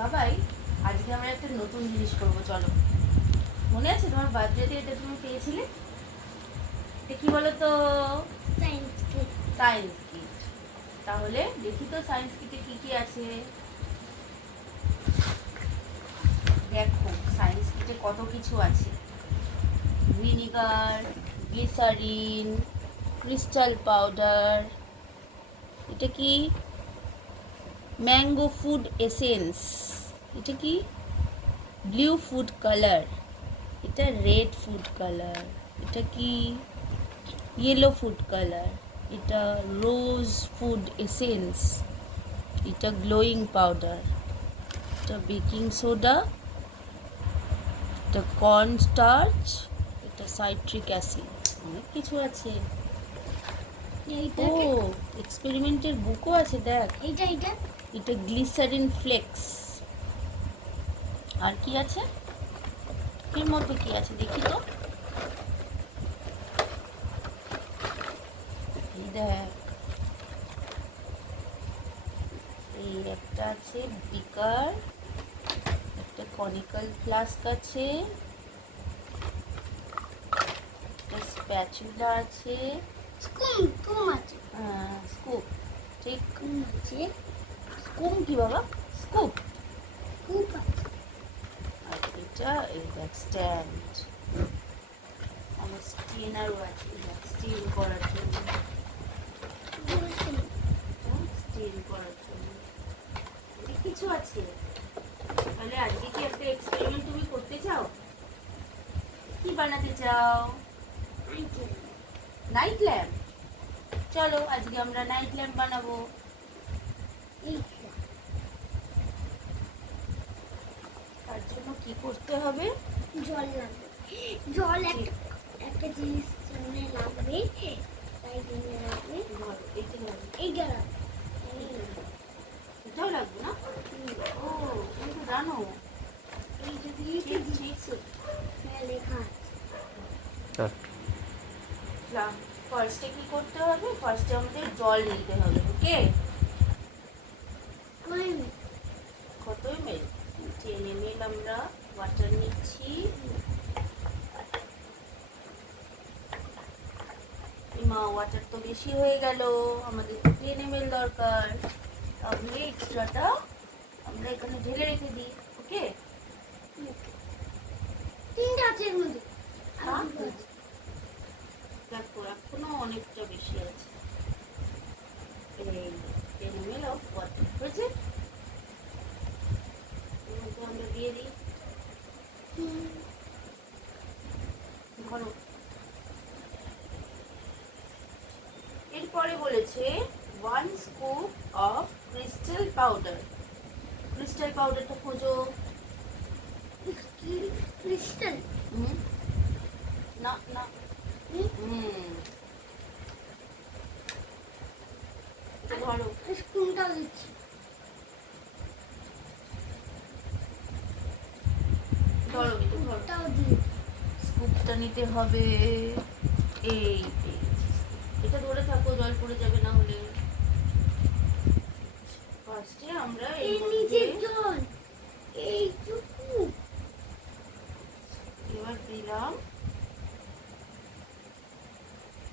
বাবাই, আজকে আমরা একটা নতুন জিনিস করবো, চলো। মনে আছে তোমার বার্থডেতে এটা তুমি পেয়েছিলে? এটা কি বলো তো? Science kit. Science kit. তাহলে দেখি তো সায়েন্স কিটে কি কি আছে। দেখো সায়েন্স কিটে কত কিছু আছে। ভিনিগার, গ্লিসারিন, ক্রিস্টাল পাউডার, এটা কি ম্যাঙ্গো ফুড এসেন্স, এটা কি ব্লু ফুড কালার, এটা রেড ফুড কালার, এটা কি ইয়েলো ফুড কালার, এটা রোজ ফুড এসেন্স, এটা গ্লোয়িং পাউডার, এটা বেকিং সোডা, এটা কর্ন স্টার্চ, এটা সাইট্রিক অ্যাসিড, অনেক কিছু আছে। ও, এক্সপেরিমেন্টের বুকও আছে, দেখ। এটা গ্লিসারিন ফ্লেক্স। আর কি আছে এর মধ্যে? কি আছে দেখি তো। এই দেখ, এই একটা আছে বিকার, একটা কনিক্যাল ফ্লাস্ক আছে, একটা স্প্যাচুলা আছে, স্কুপ, ঠিক আছে। স্কুম কি বাবা? স্কুপ। স্কুপ আছে। আর এটা এই দেখ স্ট্যান্ড, আমার স্টেনারও আছে, স্টিল করার জন্য, স্টিল করার জন্য অনেক কিছু আছে। তাহলে আজকে কি একটা এক্সপেরিমেন্ট তুমি করতে চাও? কি বানাতে চাও? Night lamp. চলো আজকে আমরা নাইট ল্যাম্প বানাবো। তার জন্য কি করতে হবে? জল লাগবে। জল একটা জিনিস সামনে লাগবে, তাই জন্য লাগবে। এইটা এটাও লাগবে না? ও, তুমি তো জানো। এইটা দিয়ে লেখা ফার্স্টে কি করতে হবে? ফার্স্টে আমাদের জল নিতে হবে, ওকে? কত এমএল? 10 ml আমরা ওয়াটার নিচ্ছি। মা, ওয়াটার তো বেশি হয়ে গেল, আমাদের তো 10 ml দরকার। তাহলে এক্সট্রাটা আমরা এখানে ঢেলে রেখে দিই, ওকে? তিনটা আছে এর মধ্যে। দেখো এখনো অনেকটা বেশি আছে। এই 10 ml অফ ওয়াটার হয়েছে, এর মধ্যে আমরা দিয়ে দিই। ধরো, এরপরে বলেছে 1 scoop of crystal powder. Crystal পাউডারটা খোঁজো। ক্রিস্টাল না না, ধরো স্পুনটাও দিচ্ছি। ধরো স্পুনটাও দিয়ে স্কুপটা নিতে হবে। এই এটা ধরে থাকো, জল পড়ে যাবে না হলে। ফার্স্টে আমরা এই নিচের জল এইটুকু এবার দিলাম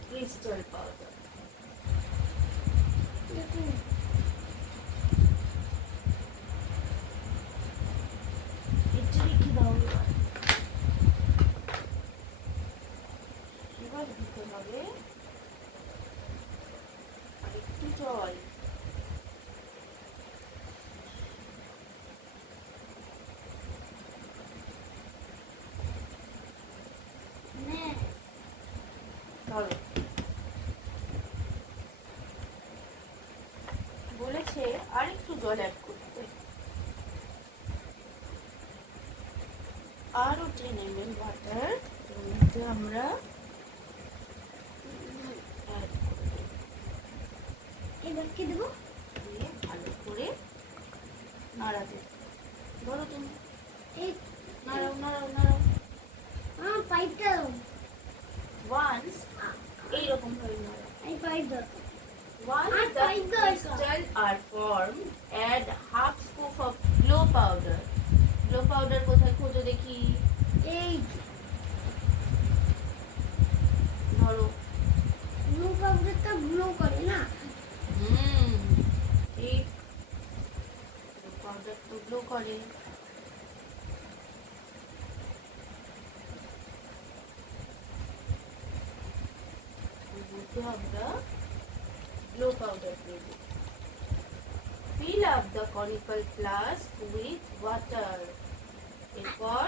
ক্রিস্টাল পাউডার। দেখুন। এটা রেখে দাও। এবার দিতে হবে আরেকটু জল। ধরো, বলেছে আরেকটু জল অ্যাড করতে, আরো 10 ml ওয়াটার এর মধ্যে আমরা অ্যাড করব। এবার কি দেবো? দিয়ে ভালো করে নাড়াতে। ধরো তুমি, এই নাড়াও নাড়াও নাড়াও। পাইপটা ওয়ান্স এইরকম ভাবে নাড়াও। এই পাইপ দরকার। Once the crystal are formed, add half scoop of glow powder. Powder তো গ্লো করে। আমরা গ্লো পাউডার দেব। Fill up the conical flask with water. এরপর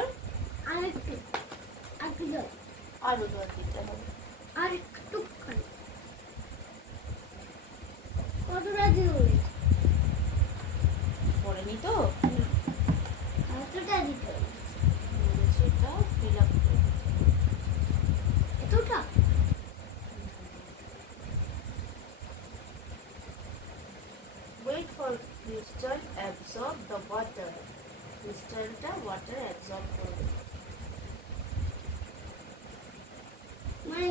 আরেকটু আরেকটু দাও আরো জল দিতে হবে। আরেকটু কতটা দিবি পড়েনি তো কতটা দিতে হবে বলেছে এটা fill up করে দিতে হবে। এতটা Wait for crystal absorb the water. ক্রিস্টালটা ওয়াটার অ্যাবজর্ব করবে। মানে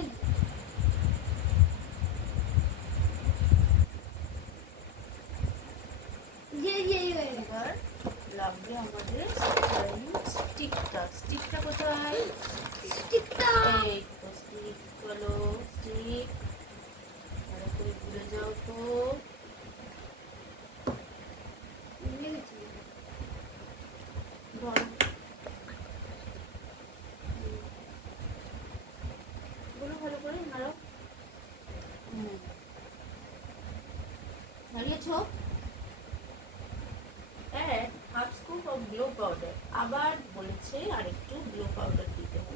এবার লাগবে আমাদের স্টিকটা কোথায়? স্টিকটা এই তো স্টিক বলো, স্টিক ভালো করে ভুলে যাও তো। ধরো গুলো ভালো করে নাড়াও। নাড়িয়েছ? Add half scoop of glow powder. আবার বলেছে আরেকটু গ্লো পাউডার দিতে হবে।